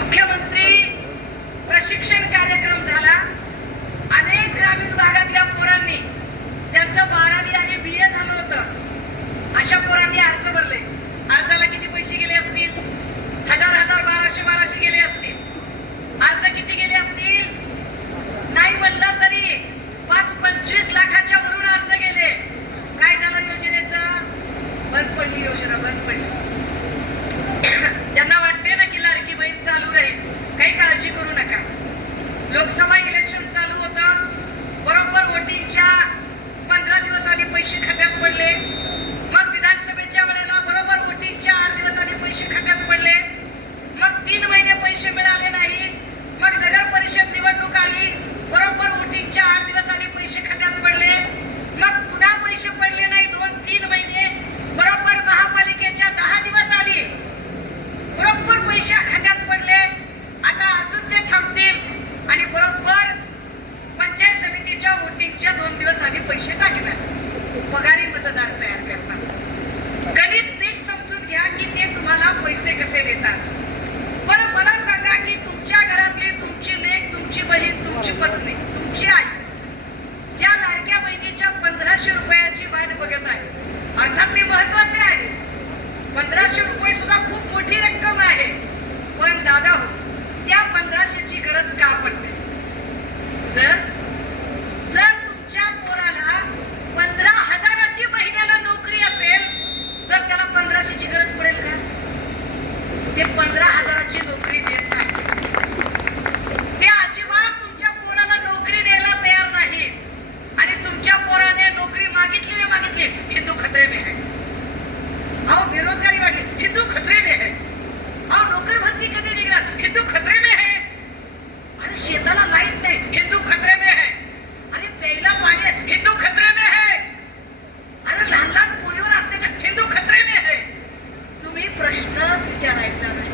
मुख्यमंत्री प्रशिक्षण कार्यक्रम झाला. अनेक ग्रामीण भागातल्या पोरांनी ज्यांचं 12वी आणि BA झालं होतं अशा पोरांनी अर्ज भरले. अर्जाला किती पैसे गेले असतील? 1000 1200 गेले असतील. अर्ज किती गेले असतील? नाही म्हणलं तरी 5-25 लाखाच्या वरून अर्ज गेले. काय झालं योजनेचं? बंद पडली योजना, बंद पडली. ज्यांना वाटते ना की लाडकी बहीण चालू राहील, काही काळजी करू नका. लोकसभा इलेक्शन चालू होतं, बरोबर वोटिंगच्या 15 दिवस आधी पैसे खात्यात पडले. मग विधानसभेच्या वेळेला बरोबर वोटिंगच्या 8 दिवस आधी पैसे खात्यात पडले. मग 3 महिने पैसे मिळाले नाही. मग नगर परिषद निवडणूक आली, बरोबर वोटिंगच्या 8 दिवस आधी पैसे खात्यात पडले. मग पुन्हा पैसे पडले नाही 2-3 महिने, बरोबर महापालिकेच्या 10 दिवस आधी बरोबर पैसे खात्यात पडले. आता अजून ते थांबतील आणि बरोबर पंचायत समितीच्या वोटिंगच्या 2 दिवस आधी पैसे टाकणार. पगारी मतदार तयार करतात. गणित नीट समजून घ्या की ते तुम्हाला पैसे कसे देतात. बरं मला सांगा की तुमच्या घरातली तुमची लेक, तुमची बहीण, तुमची पत्नी, तुमची आई ज्या लाडक्या बहिणीच्या 1500 रुपयाची वाट बघत आहे, अर्थात ते महत्वाचे आहे. 1500 रुपये सुद्धा खूप मोठी रक्कम आहे. पण दादा हो, त्या 1500ची गरज का पडते? जर तुमच्या पोराला 15,000ची महिन्याला नोकरी असेल तर त्याला 1500ची गरज पडेल का? ते 15,000ची नोकरी देत नाही. ते अजिबात तुमच्या पोराला नोकरी द्यायला तयार नाही. आणि तुमच्या पोराने नोकरी मागितली हिंदू खतरे में है. अहो बेरोजगारी वाढली, हिंदू खतरे में है. अहो नोकर भरती कधी निघणार, हिंदू खतरे में है. अरे शेताला लाईट नाही, हिंदू खतरे में है. अरे प्यायला पाणी, हिंदू खतरे में है. अरे लहान पोरीवर अत्याचार, हिंदू खतरे में है. तुम्ही प्रश्नच विचारायचा नाही.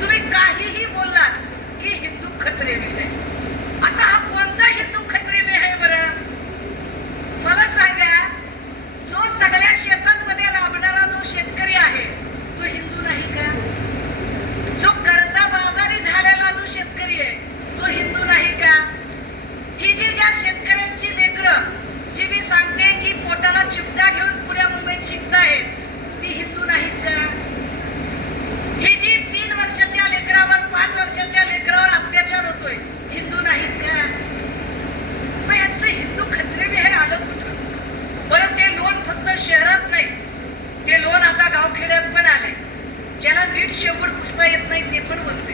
तुम्ही काहीही बोललात की हिंदू खतरे में है. आता हा कोणता हिंदू खतरे में है बरं? मला सांगा, जो सगळ्या शेतांमध्ये राबणारा जो शेतकरी आहे तो हिंदू नाही का? जो कर्जबाजारी झालेला जो शेतकरी आहे तो हिंदू नाही का? ही जी ज्या शेतकऱ्यांची लेकरं जी मी सांगते की पोटाला चिमटा घेऊन पुण्या मुंबईत शिकतायत ती हिंदू नाहीत का? ही जी 3 वर्षाच्या लेकरावर 5 वर्षाच्या लेकरावर अत्याचार होतोय हिंदू नाहीत का? मग यांचं हिंदू खतरे में हे आलं कुठं? बरं ते लोन फक्त शहरात नाही, ते लोन आता गावखेड्यात पण आले. ज्याला नीट शेपूट पुसता येत नाही ते पण बोलते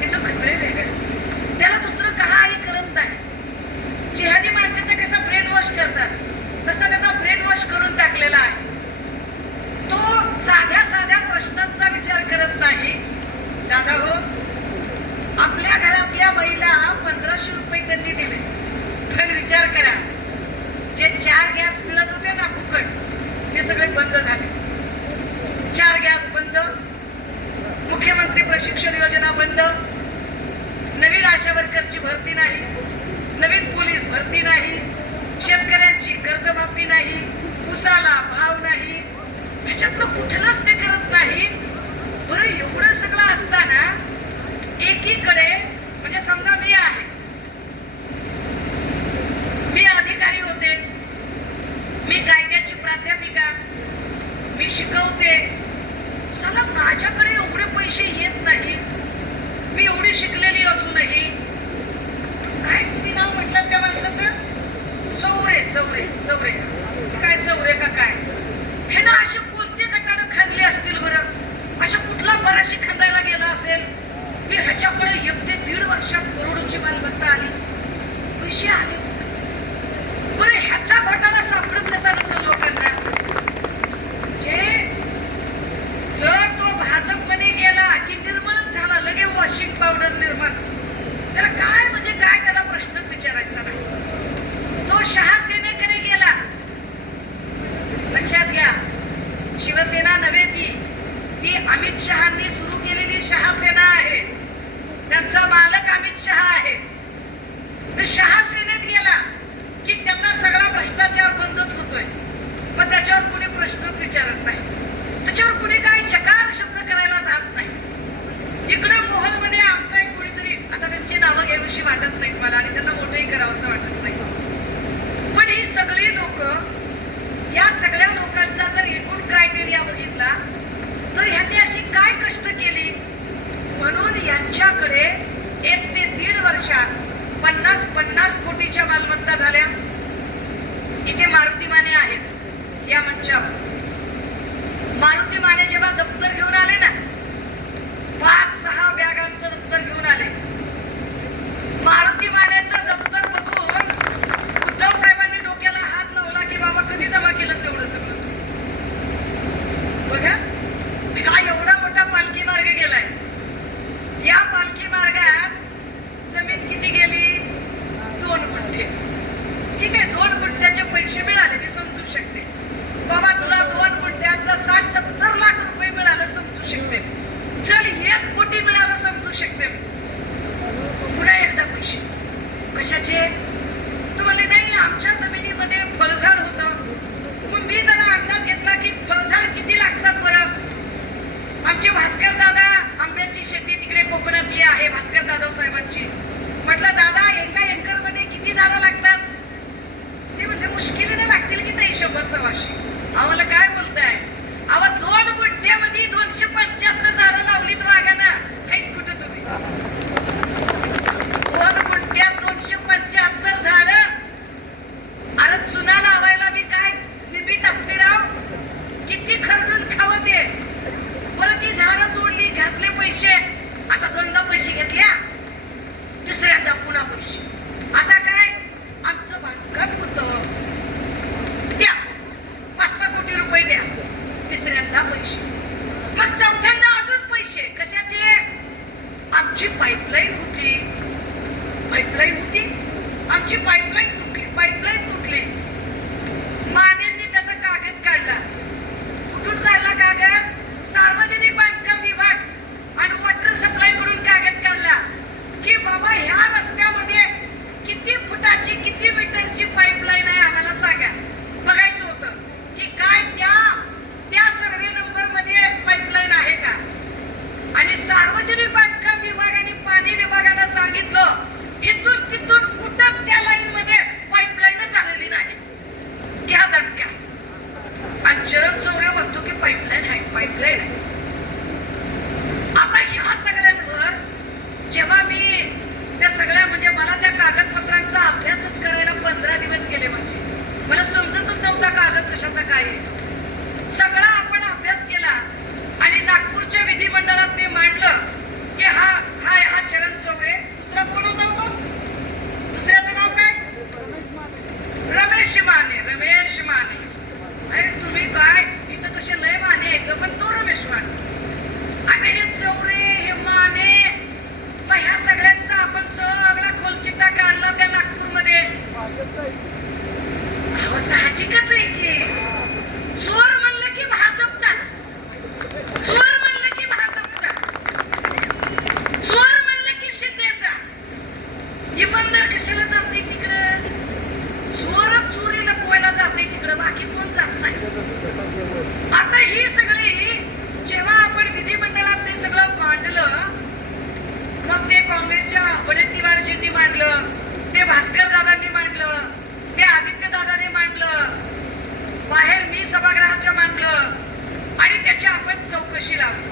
हिंदू खतरे में है. त्याला दुसरं काही कळत नाही. जिहादी माणसाचा कसा ब्रेन वॉश करतात तसा त्याचा ब्रेन वॉश करून टाकलेला आहे. तो साध्या प्रश्नांचा विचार करत नाही. दादा हो, आपल्या घरातल्या महिला 1500 रुपये त्यांनी दिले. पण विचार करा, जे 4 गॅस मिळत होते ना फुकट ते सगळे बंद झाले. 4 गॅस बंद, मुख्यमंत्री प्रशिक्षण योजना बंद, नवीन आशा वर्करची भरती नाही, नवीन पोलीस भरती नाही, शेतकऱ्यांची कर्जमाफी नाही, उसाला भाव नाही. ह्याच्यातलं कुठलंच ते करत नाही. बरं एवढं सगळं असताना एकीकडे म्हणजे समजा मी आहे, मी अधिकारी होते, मी कायद्याची प्राध्यापिका, मी शिकवते. चला माझ्याकडे एवढे पैसे येत नाही, मी एवढी शिकलेली असूनही. काय तुम्ही नाव म्हटलं त्या माणसाचं? चौरे काय चौरे का काय? हे ना असे कोणते गटानं खांदले असतील बरं? अशा कुठला बराशी खांदायला गेला असेल की ह्याच्याकडे 1 ते 1.5 वर्षात करोडोची मालमत्ता आली, पैसे आले. बरं ह्याचा घोटाळा सापडत कसा नसेल लोकांना? म्हणजे जर तो भाजपमध्ये गेला की निर्मळच झाला, लगे वॉशिंग पावडर निर्माण. त्याला काय म्हणजे काय, त्याला प्रश्नच विचारायचा नाही. तो शहासेनेकडे गेला. लक्षात घ्या, शिवसेना नव्हे ती अमित शहांनी सुरू केलेली शहासेना आहे. त्यांचा मालक अमित शहा आहे. तर शहासेनेत गेला की त्याचा सगळा भ्रष्टाचार बंदच होतोय. मग त्याच्यावर कुणी प्रश्नच विचारत नाही, त्याच्यावर कुणी काय चकार शब्द करायला जात नाही. इकडं मोहनमध्ये पैसे, मग चौथ्यांदा अजून पैसे. कशाचे? आमची पाईपलाईन होती, आमची पाईपलाईन तुटली. मानेंनी त्याचा कागद काढला. कुठून काढला कागद? सार्वजनिक बांधकाम विभाग आणि वॉटर सप्लाय कडून कागद काढला की बाबा ह्या रस्त्यामध्ये किती फुटाची किती मीटरची पाईपलाईन आहे आम्हाला सांगा. बघायचं होतं की काय त्या सर्वे नंबर मध्ये पाईपलाईन आहे का. आणि सार्वजनिक बांधकाम विभाग आणि पाणी विभागानं सांगितलं इथून तिथून कुठं त्या लाईन मध्ये पाईपलाईन झालेली नाही. या धक्का. आणि चरण चौरे म्हणतो की पाईपलाईन आहे. आता ह्या सगळ्यांवर जेव्हा मी त्या सगळ्या म्हणजे मला त्या कागदपत्रांचा अभ्यासच करायला 15 दिवस गेले. मला समजतच नव्हता कागद कशाचा काय आहे. सगळा आपण अभ्यास केला आणि नागपूरच्या विधिमंडळात ते मांडलं की हा चरण चौरे. दुसरा कोण होता तो? दुसऱ्याचं नाव काय? रमेश माने. अरे तुम्ही काय इथं तसे लय माने येतं पण तो रमेश माने. आता हे चौरे हे माने मग ह्या सगळ्यांचा आपण सगळा खोलचिट्टा काढला त्या नागपूरमध्ये. साहजिकच आहे की चोर म्हणलं की भाजपचाच, चोर म्हणलं की शिंदेचा. इमानदार कशाला जाते तिकडं? चोरच चोरीला पोहायला जाते तिकडं, बाकी कोण जात नाही. आता ही सगळी जेव्हा आपण विधिमंडळात ते सगळं मांडलं, मग ते काँग्रेसच्या वडेट्टीवारजींनी मांडलं, ते भास्कर दादांनी मांडलं, ते आदित्य दादांनी मांडलं, बाहेर मी सभागृहाच्या मांडलं आणि त्याची आपण चौकशी लावली.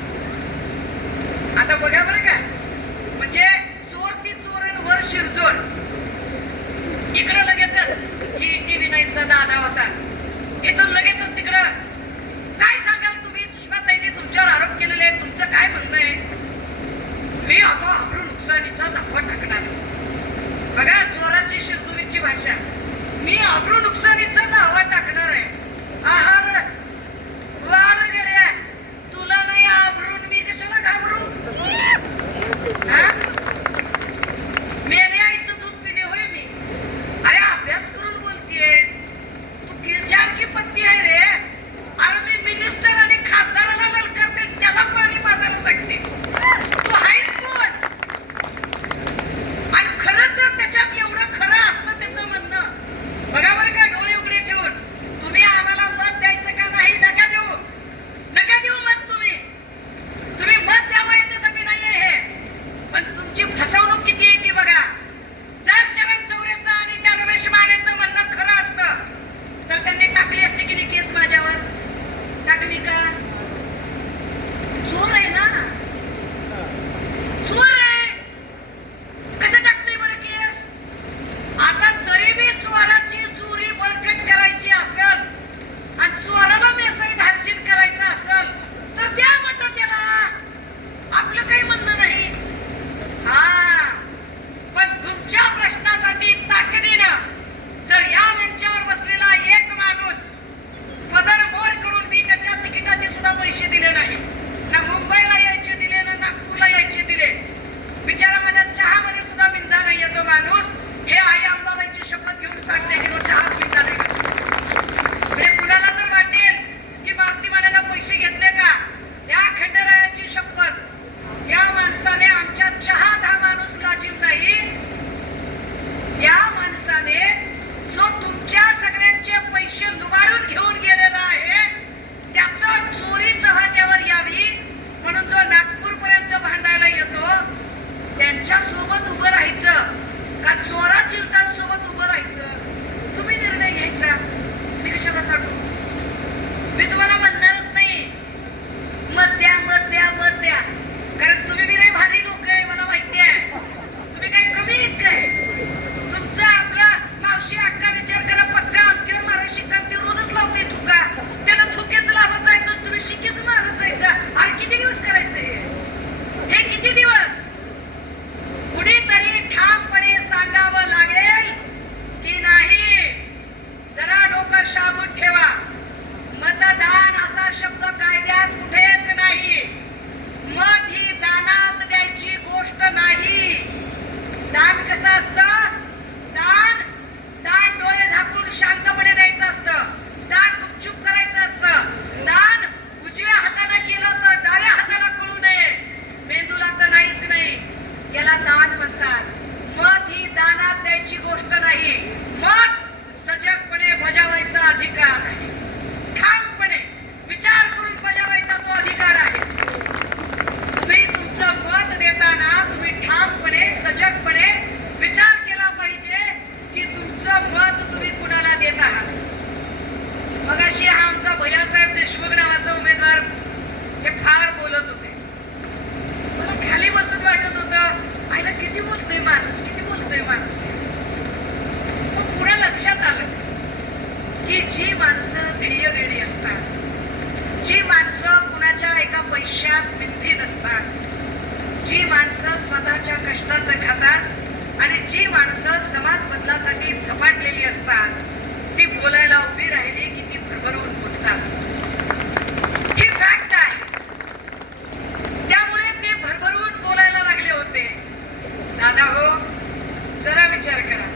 आता बघा बरं का, म्हणजे चोर ती चोरण वर शिरजोर. इकडं लगेचच टीव्ही नाईनचा दादा होता, इथून लगेचच तिकडं काय सांगाल तुम्ही? सुषमाताईंनी तुमच्यावर आरोप केलेले आहेत, तुमचं काय म्हणणं आहे? मी आता अब्रू नुकसानीचा दावा टाकणार. बघा चोराची शिरजोरीची भाषा. मी अब्रू नुकसानीचा दावा टाकणार आहे. आहार वार गड्या, तुला नाही आबरून मी कशाला घाबरू? बोलत होते. मला खाली बसून वाटत होतं, आईला किती बोलतोय माणूस, किती बोलतोय माणूस. मग पुढे लक्षात आलं की जी माणसं ध्येयवेडी असतात, जी माणसं कुणाच्या एका पैशात बिंदी नसतात, जी माणसं स्वतःच्या कष्टाचं खातात आणि जी माणसं समाज बदलासाठी झपाटलेली असतात, ती बोलायला उभी राहिली की ती भरभरून बोलतात. ही फॅक्ट आहे. त्यामुळे ते भरभरून बोलायला लागले होते. दादा हो, जरा विचार करा.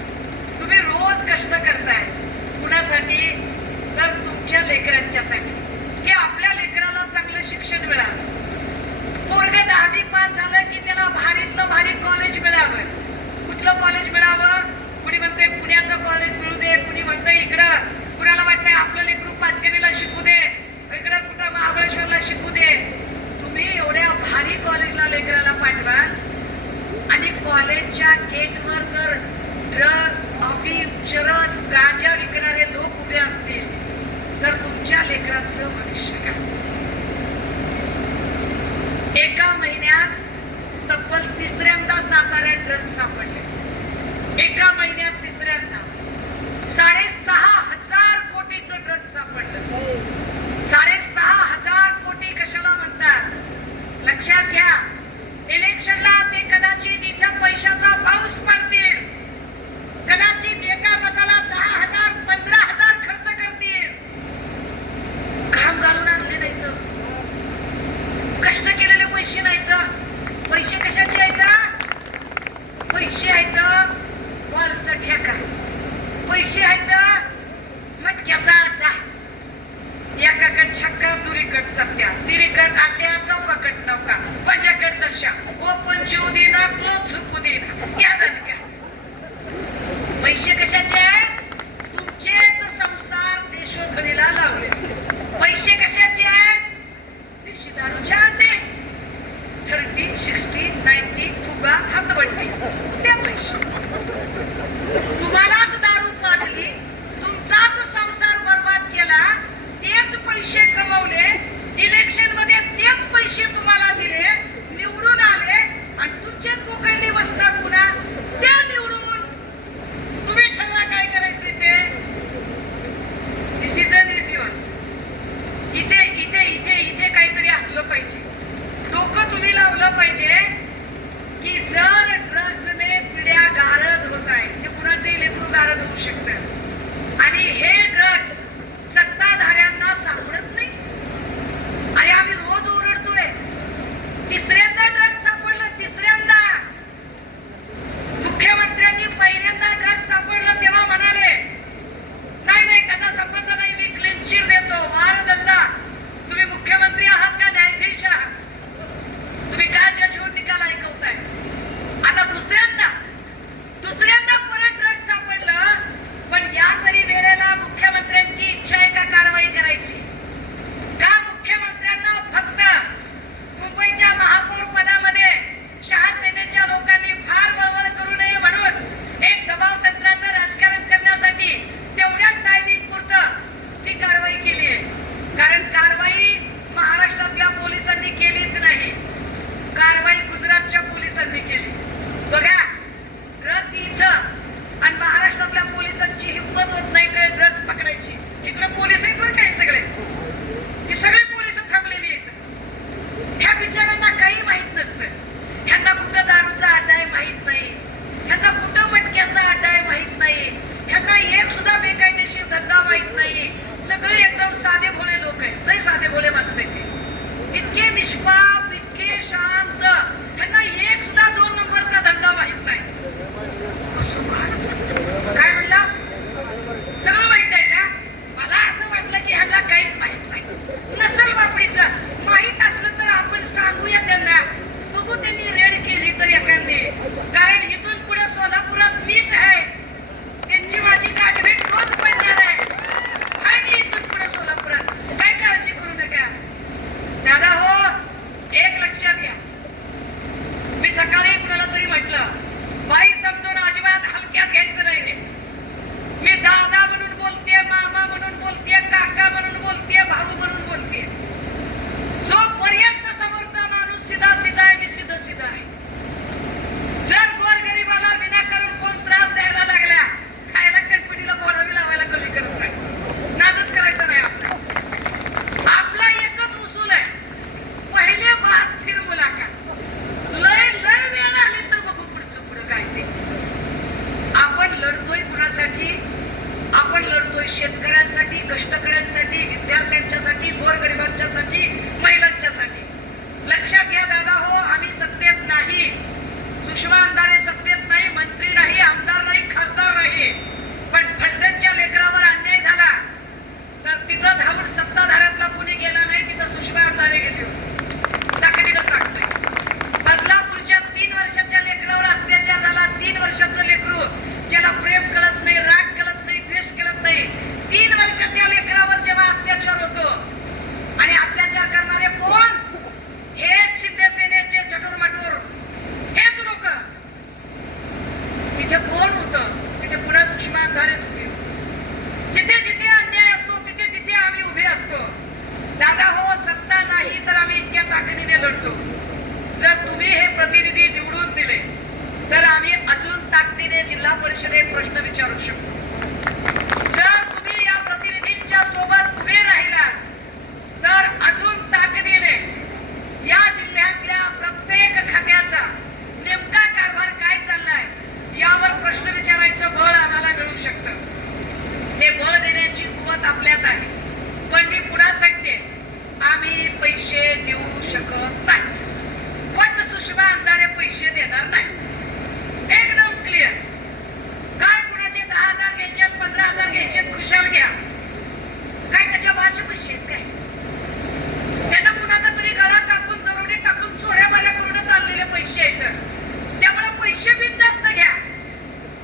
तुम्ही रोज कष्ट करताय कुणासाठी? तर तुमच्या लेकरांच्यासाठी, की आपल्या लेकराला चांगलं शिक्षण मिळावं. पोरगं 10वी पास झालं की त्याला भारीतलं भारी कॉलेज मिळावं. कुठलं कॉलेज मिळावं? कुणी म्हणते पुण्याचं कॉलेज मिळू दे, कुणी म्हणते इकडं, कुणाला वाटतंय आपलं लेकरू पाचगणीला शिकू दे, इकडं कुठं महाबळेश्वरला शिकू दे. तुम्ही एवढ्या भारी कॉलेजला लेकराला पाठवा आणि कॉलेजच्या गेटवर जर ड्रग्ज, अफीम, चरस, गांजा विकणारे लोक उभे असतील तर तुमच्या लेकरांचं भविष्य काय? एका महिन्यात तब्बल 3ऱ्यांदा साताऱ्यात ड्रग्ज सापडले. एका महिन्यात 3ऱ्यांदा 6,500 कोटीचं ड्रग्ज सापडलं. 6,500 कोटी कशाला म्हणतात? लक्षात घ्या, इलेक्शनला ते कदाचित इथं पैशाचा पाऊस पडतील, कदाचित एका मताला 10,000 15,000 खर्च करतील. काम घालून आणले नाहीत, कष्ट केलेले पैसे नाहीत. पैसे कशाचे आहेत? पैसे आहेत वालूचा ठेका, पैसे आहेत मटक्याचा अड्डा, एकाकड छक्का, दुरीकड सत्या, तिरीकड आट्या, चौकाकड नौका, पंजाकड दशा, ओपन जीव देना, क्लोज झुकू देना. या काय पैसे कशाचे आहेत? तुमचेच संसार देशोधडीला लावले. पैसे कशाचे आहेत? देशी दारूच्या अड्डे, 30, 60, 90 फुगा, हातबंडी. त्या पैसे तुम्हालाच दारू पाजली, तुमचाच संसार बर्बाद केला, तेच पैसे कमवले, इलेक्शन मध्ये तेच पैसे तुम्हाला दिले, निवडून आले आणि तुमचेच कोकंडी बसतात पुन्हा त्या निवडून. तुम्ही ठरवा काय करायचे ते. Decision is yours. इथे इथे इथे इथे काहीतरी असलं पाहिजे. डोकं तुम्ही लावलं पाहिजे की जर ड्रग्जने पिढ्या गारद होत आहे, ते कुणाचंही लेकरू गारद होऊ शकतं आणि हे ड्रग्ज सत्ताधाऱ्यांना सापडत नाही. आणि आम्ही रोज ओरडतोय, 3ऱ्यांदा ड्रग्ज सापडलं, 3ऱ्यांदा. मुख्यमंत्र्यांनी पहिल्यांदा ड्रग्ज सापडलं तेव्हा म्हणाले नाही नाही त्याचा संबंध नाही, मी क्लीन चिट देतो, वारदंडा. तुम्ही मुख्यमंत्री आहात का न्यायाधीश आहात? तुम्ही का जजवर निकाल ऐकवताय? आता दुसऱ्यांदा परत ड्रग्ज सापडलं, पण या तरी वेळेला मुख्यमंत्र्यांची इच्छा आहे का कारवाई करायची? का मुख्यमंत्र्यांना फक्त मुंबईच्या महापौर पदामध्ये शहासेनेच्या लोकांनी फार वळवळ करू नये म्हणून एक दबाव तंत्राचं राजकारण करण्यासाठी तेवढ्याच टायमिंग पुरतं ती कारवाई केली आहे? कारण कारवाई महाराष्ट्रातल्या पोलिसांनी केलीच नाही, कारवाई गुजरातच्या पोलिसांनी केली. बघा, ड्रग्ज इथं आणि महाराष्ट्रातल्या पोलिसांची हिंमत होत नाही काय ड्रग्ज पकडायची. इकडे पोलीस आहेत बरं काय सगळे, ही सगळे पोलिस थांबलेली आहेत. ह्या बिचारांना काही माहित नसतं. ह्यांना कुठं दारूचा अड्डा आहे माहित नाही, ह्यांना कुठं मटक्याचा अड्डा आहे माहित नाही, ह्यांना एक सुद्धा बेकायदेशीर धंदा माहित नाही. सगळे एकदम साधे भोळे लोक आहेत, लय साधे भोळे माणसं आहेत. इतके निष्पाप, इतके शांत, ह्यांना एक सुद्धा 2 नंबरचा धंदा माहित नाही. कसं काय म्हणला? सगळं माहित आहे का? मला असं वाटलं की ह्यांना काहीच माहित नाही. नसल बापडीचं माहित असलं तर आपण सांगूया त्यांना, बघू त्यांनी रेड केली तर एखादी. कारण इथून पुढे सोलापुरात मीच आहे, त्यांची माझी गाठभेट रोज पडणार आहे. काय मी इथून पुढे सोलापुरात, काय काळजी करू नका. दादा हो, एक लक्षात घ्या, करतो, जर तुम्ही हे प्रतिनिधी निवडून दिले तर आम्ही अजून ताकदीने जिल्हा परिषदेत प्रश्न विचारू शकतो. जर तुम्ही या प्रतिनिधींच्या सोबत उभे राहिलात तर अजून ताकदीने या जिल्ह्यातल्या प्रत्येक खात्याचा नेमका कारभार काय चाललाय यावर प्रश्न विचारायचं बळ आम्हाला मिळू शकतं. ते बळ देण्याची कुवत आपल्यात आहे. पण मी पुन्हा सांगते, आम्ही पैसे देऊ शकत नाही. पण सुषमा अंधारे पैसे देणार नाही, एकदम क्लिअर. काय कुणाचे 10,000 घ्यायचे, 15,000 घ्यायचे, खुशाल घ्या. काय त्याच्या बाचे पैसे आहेत काय? त्यांना कुणाचा तरी गळा कापून दरोडे टाकून चोऱ्या माऱ्या करून चाललेले पैसे आहेत. त्यामुळे पैसे बिनधास्त घ्या.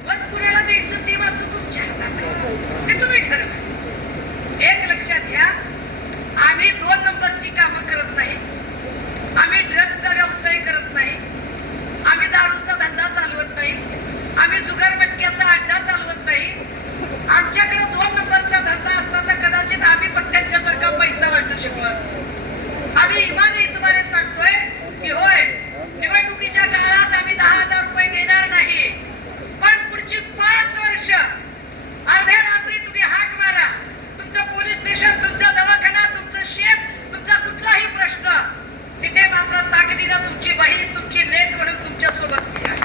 मग कुणाला द्यायचं ते मात्र तुमच्या हातात आहे, ते तुम्ही ठरवा. एक लक्षात घ्या, आम्ही 2 नंबरची कामं करत नाही. आम्ही ड्रग्जचा व्यवसाय करत नाही. आम्ही दारूचा धंदा चालवत नाही. आम्ही जुगारमटक्याचा अड्डा चालवत नाही. आमच्याकडे 2 नंबरचा धंदा असता तर कदाचित आम्ही पण त्यांच्यासारखा पैसा वाटू शकलो असतो. आम्ही इमाने तुम्हाला सांगतोय की होय, निवडणुकीच्या काळात आम्ही 10,000 रुपये देणार नाही, पण पुढची 5 वर्ष अर्ध्या रात्री तुम्ही हाक मारा. तुमचं पोलीस स्टेशन, तुमचा दवाखाना, तुमचं शेत, तुमचा कुठलाही प्रश्न, तिथे मात्र ताकदीनं तुमची बहीण, तुमची लेक म्हणून तुमच्या सोबत उभी आहे.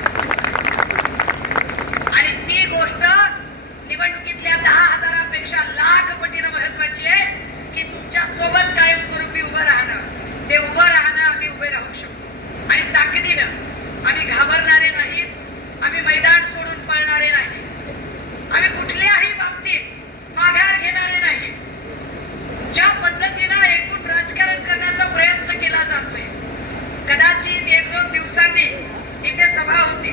आणि ती गोष्ट निवडणुकीतल्या 10,000पेक्षा लाख पटीनं महत्वाची आहे की तुमच्या सोबत कायमस्वरूपी उभं राहणं. ते उभं राहणं आम्ही उभे राहू शकतो. आणि ताकदीनं आम्ही घाबरणारे नाहीत. आम्ही मैदान सोडून पळणारे नाही. आम्ही कुठल्याही बाबतीत माघार घेणारे नाही. ज्या पद्धतीनं एकूण राजकारण करण्याचा प्रयत्न केला जातोय, कदाचित 1-2 दिवसांनी इथे सभा होती,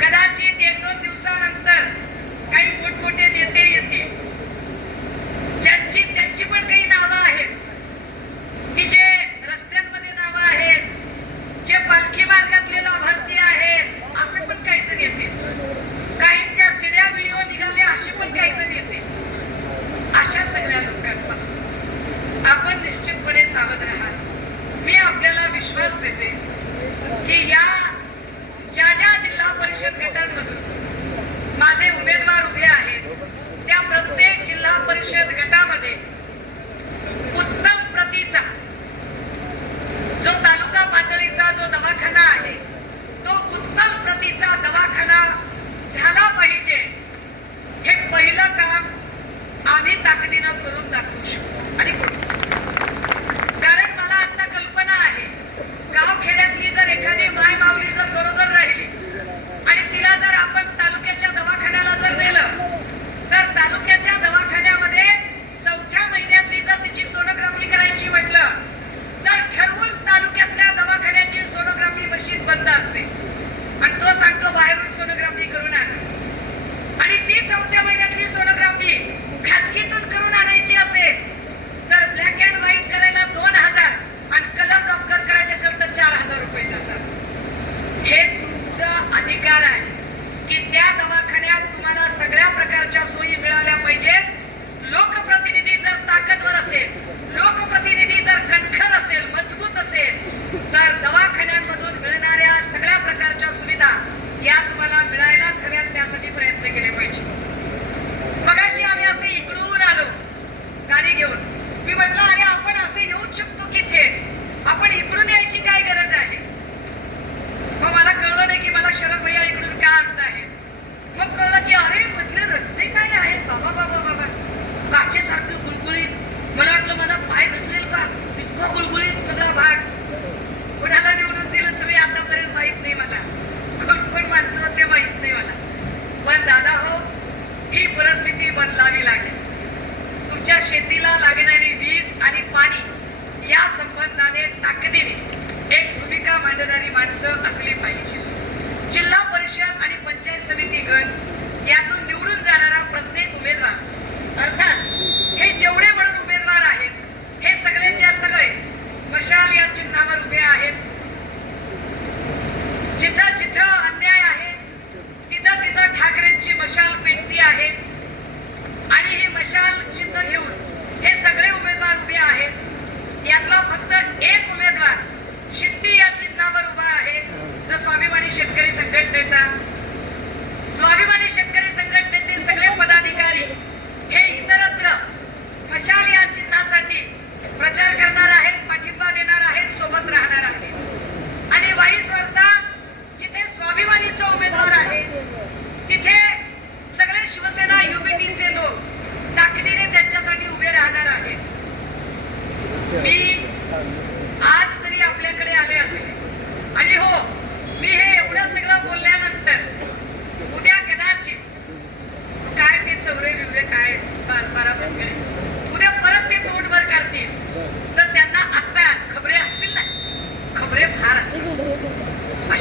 कदाचित 1-2 दिवसानंतर काही मोठमोठे नेते येतील, ज्यांची त्यांची पण काही नावं आहेत, की जे रस्त्यांमध्ये नावं आहेत, जे पालखी मार्गातले लाभार्थी आहेत, असे पण काही जण येतील. काहींच्या सिड्या व्हिडिओ निघाले असे पण काही जण येतील. अशा सगळ्या लोकांपासून आपण निश्चितपणे सावध राहा. मी आपल्याला विश्वास देते की या ज्या जिल्हा परिषद गटांमधून माझे उमेदवार उभे आहेत, त्या प्रत्येक जिल्हा परिषद गटामध्ये उत्तम प्रतीचा जो तालुका पातळीचा जो दवाखाना आहे, तो उत्तम प्रतीचा दवाखाना झाला पाहिजे. हे पहिलं काम आम्ही ताकदीनं करून दाखवू शकतो आणि करू. कारण मला आता कल्पना आहे, गाव खेड्यातली जर एखादी माय माऊली जर गरोदर राहिली आणि तिला जर आपण तालुक्याच्या दवाखान्याला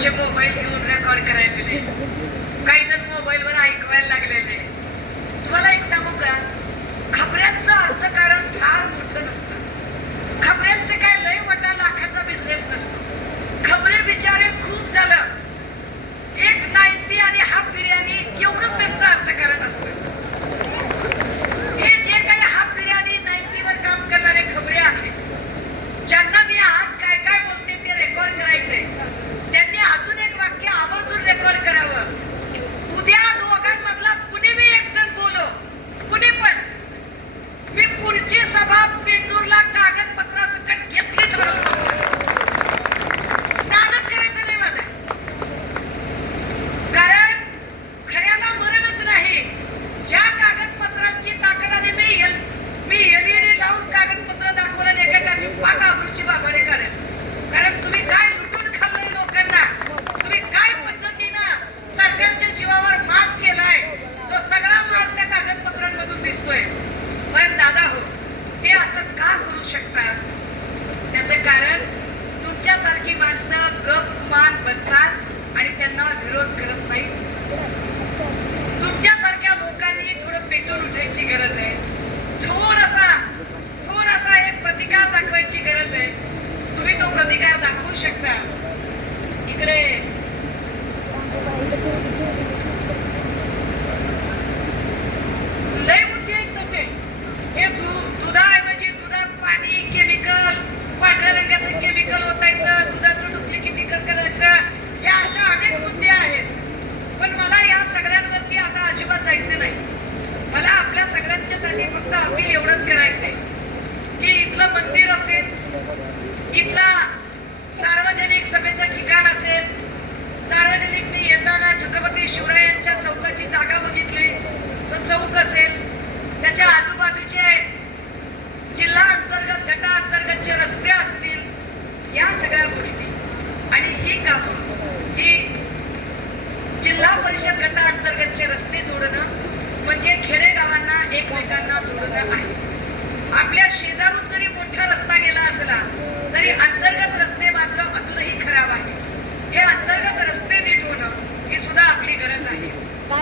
असे मोबाईल घेऊन रेकॉर्ड करायलेले, काही जण मोबाईलवर ऐकवायला लागलेले. तुम्हाला एक सांगू का, खबऱ्यांचं अर्थकारण फार मोठं नसतं. खबऱ्यांचे काय लय मोठा लाखाचा बिझनेस नसतो. खबरे बिचारे खूप झालं, एक 90 आणि हाफ बिर्याणी एवढंच त्यांचं अर्थकारण असतं. हे जे काही हाफ बिर्याणी 90 वर काम करणारे खबरे आहेत, ज्यांना मी आज काय काय बोलते ते रेकॉर्ड करायचे, त्यांनी अजून एक वाक्य आवर्जून रेकॉर्ड करावं. उद्या दोघांमधला कुणी बी एक जण बोलो, कुणी पण, मी पुढची सभा पेंडूरला कागदपत्रासकट घेतलीच म्हणून नाटक करायचं नाही माझं. कारण खऱ्याला मरणच नाही. ज्या कागदपत्रांची ताकदाने मी एलईडी लावून कागदपत्र दाखवलं आणि एकेकाची पाक आबरूची बाबाडे काढेल. कारण तुम्ही काय लुटून खाल्लंय लोकांना, तुम्ही काय पद्धतीनं सरकारच्या जीवावर माज केलाय, तो सगळा माज त्या कागदपत्रांमधून दिसतोय. पण दादा हो, ते असं का करू शकतात? त्याचं कारण तुमच्यासारखी माणसं गपमान बसतात आणि त्यांना विरोध करत नाही. तुमच्यासारख्या लोकांनी थोडं पेटून उठायची गरज आहे. थोडासा एक प्रतिकार दाखवायची गरज आहे. तुम्ही तो प्रतिकार दाखवू शकता. इकडे लय मुद्दे आहेत तसे. हे दुधाऐवजी दुधात पाणी, केमिकल, पांढऱ्या रंगाचं केमिकल ओतायचं, दुधाचं डुप्लिकेटिकल करायचं, या अशा अनेक मुद्दे आहेत. पण मला या सगळ्यांवरती आता अजिबात जायचं नाही. मला आपल्या सगळ्यांच्यासाठी फक्त अपील एवढंच करायचंय की इथलं मंदिर असेल, इथला सार्वजनिक सभेचं ठिकाण असेल, सार्वजनिक मी येताना छत्रपती शिवरायांच्या चौकाची जागा बघितली, तो चौक असेल, त्याच्या आजूबाजूचे जिल्हा अंतर्गत गटा अंतर्गतचे रस्ते असतील, या सगळ्या गोष्टी आणि ही कामं, ही जिल्हा परिषद गटा अंतर्गतचे रस्ते जोडणं म्हणजे खेडेगावांना एकमेकांना जोडणं आहे. आपल्या शेजारून जरी मोठा रस्ता गेला असला तरी अंतर्गत रस्ते मात्र अजूनही खराब आहे. हे अंतर्गत रस्ते नीट होणं ही सुद्धा आपली गरज आहे.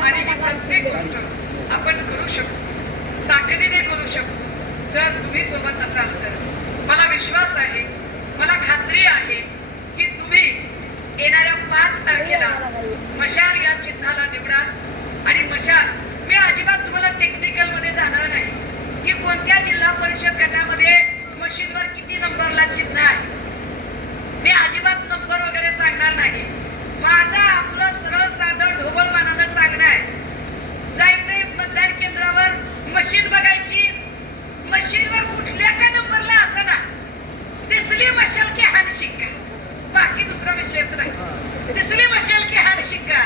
आणि ही प्रत्येक गोष्ट आपण करू शकतो, ताकदीने करू शकतो, जर तुम्ही सोबत असाल तर. मला विश्वास आहे, मला खात्री आहे की तुम्ही येणाऱ्या 5 तारखेला मशाल या चिन्हाला निवडाल. आणि मशाल, मी अजिबात तुम्हाला टेक्निकल मध्ये जाणार नाही की कोणत्या जिल्हा परिषद गटामध्ये मशीनवर किती नंबरला चिन्ह आहे. मी अजिबात नंबर वगैरे सांगणार नाही. माझा आपलं सरळ साधं ढोबळमानानं सांगणं आहे, जायचंय मतदान केंद्रावर, मशीन बघायची, मशीनवर कुठल्या का नंबरला असताना दिसली मशाल की हान शिक्का, बाकी दुसरा विषयच नाही. दिसली मशाल की हान शिक्का,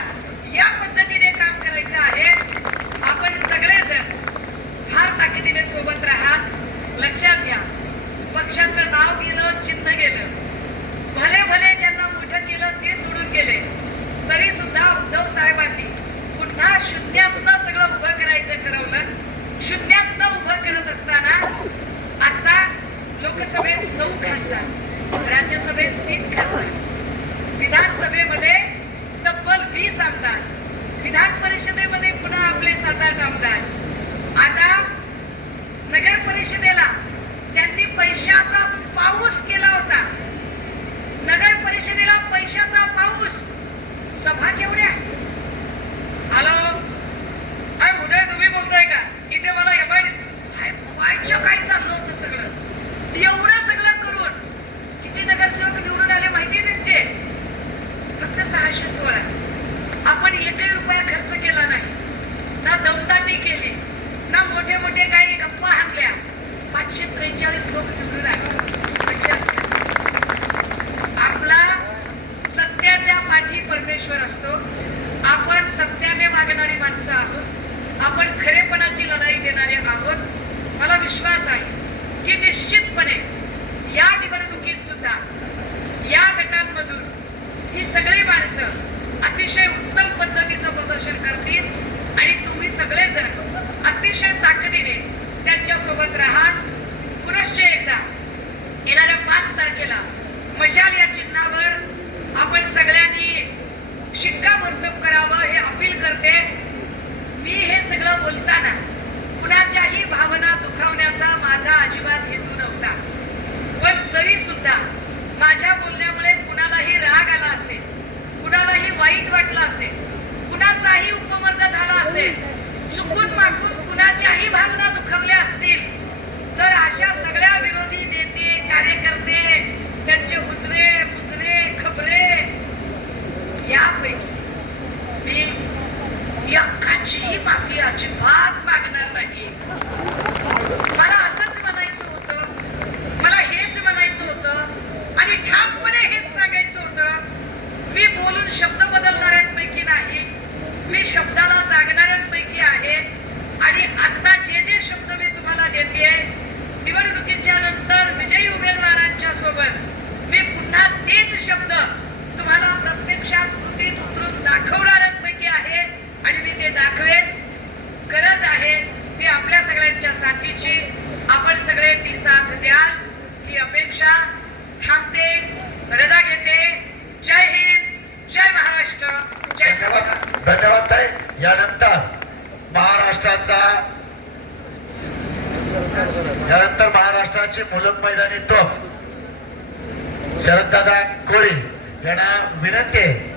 या पद्धतीने काम करायचं आहे. आपण सगळेजण फार ताकदीने सोबत राहा. लक्षात घ्या, पक्षाचं नाव गेलं, चिन्ह गेलं, भले भले ज्यांना मोठं केलं ते सोडून गेले, तरी सुद्धा उद्धव साहेबांनी पुन्हा शून्यातनं सगळं उभं करायचं ठरवलं. शून्यातनं उभं करत असताना आता लोकसभेत 9 खासदार, राज्यसभेत 3 खासदार, विधानसभेमध्ये तब्बल 20 आमदार, विधान परिषदेमध्ये पुन्हा आपले 7-8 आमदार. आता नगर परिषदेला त्यांनी पैशाचा पाऊस केला होता. नगर परिषदेला पैशाचा पाऊस. सभा केवढ्या? हॅलो, अरे उदय, तुम्ही बोलताय का? इथे मला काय चाललं होतं सगळं, एवढं सगळं करून किती नगरसेवक निवडून आले माहिती त्यांचे? फक्त 616. आपण 1 रुपया खर्च केला नाही, ना दमदाटी केली, ना मोठे मोठे काही गप्पा हाणल्या. 543 लोक निवडून आले. आपला सत्याच्या पाठी परमेश्वर असतो. आपण सत्याने वागणारी माणसं आहोत. आपण खरेपणाची लढाई देणारे आहोत. मला विश्वास आहे की निश्चितपणे या निवडणुकीत सुद्धा या गटांमधून ही सगळी माणसं अतिशय उत्तम पद्धतीचं प्रदर्शन करतील आणि तुम्ही सगळेजण अतिशय ताकदीने त्यांच्या सोबत राहाल. पुनश्च एकदा धन्यवाद ताई. यानंतर महाराष्ट्राची मुलक मैदानी तोप शरददादा कोळी यांना विनंती आहे